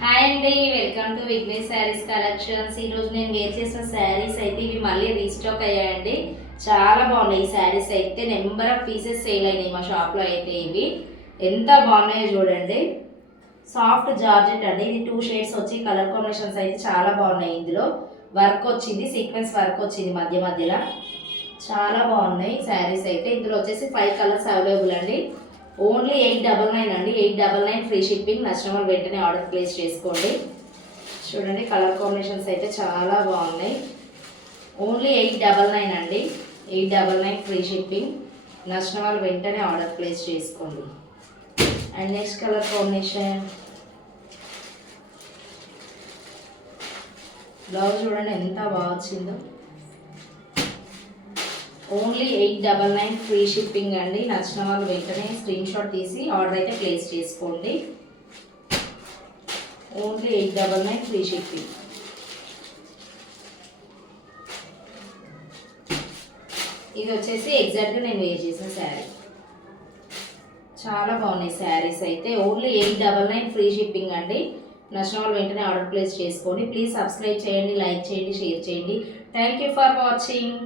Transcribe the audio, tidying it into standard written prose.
Hi అండి, welcome to Vignesh saris collections. ఈరోజు నేను వేర్ చేసిన శారీస్ అయితే ఇవి మళ్ళీ రీస్టాక్ అయ్యాయండి. చాలా బాగున్నాయి ఈ శారీస్ అయితే. నెంబర్ ఆఫ్ పీసెస్ సేల్ అయినాయి మా షాప్లో అయితే. ఇవి ఎంత బాగున్నాయో చూడండి. సాఫ్ట్ జార్జెట్ అండి. ఇది 2 షేడ్స్ వచ్చి కలర్ కాంబినేషన్స్ అయితే చాలా బాగున్నాయి. ఇందులో వర్క్ వచ్చింది, సీక్వెన్స్ వర్క్ వచ్చింది మధ్య మధ్యలో. చాలా బాగున్నాయి శారీస్ అయితే. ఇందులో వచ్చేసి 5 కలర్స్ అవైలబుల్ అండి. ఓన్లీ 899 అండి. 899 ఫ్రీ షిప్పింగ్. నచ్చిన వాళ్ళు వెంటనే ఆర్డర్ ప్లేస్ చేసుకోండి. చూడండి కలర్ కాంబినేషన్స్ అయితే చాలా బాగున్నాయి. ఓన్లీ 899 అండి. 899 ఫ్రీ షిప్పింగ్. నచ్చిన వాళ్ళు వెంటనే ఆర్డర్ ప్లేస్ చేసుకోండి. And next colour combination blouse చూడండి ఎంత బాగా వచ్చిందో. ఓన్లీ 899 ఫ్రీ షిప్పింగ్ అండి. నచ్చిన వాళ్ళు వెంటనే స్క్రీన్ షాట్ తీసి ఆర్డర్ అయితే ప్లేస్ చేసుకోండి. Only 899 free shipping. ఇది వచ్చేసి ఎగ్జాక్ట్గా నేను వేర్ చేసిన శారీ. చాలా బాగున్నాయి శారీస్ అయితే. ఓన్లీ 899 ఫ్రీ షిప్పింగ్ అండి. నచ్చిన వాళ్ళు వెంటనే ఆర్డర్ ప్లేస్ చేసుకోండి. ప్లీజ్ సబ్స్క్రైబ్ చేయండి, లైక్ చేయండి, షేర్ చేయండి. Thank you for watching.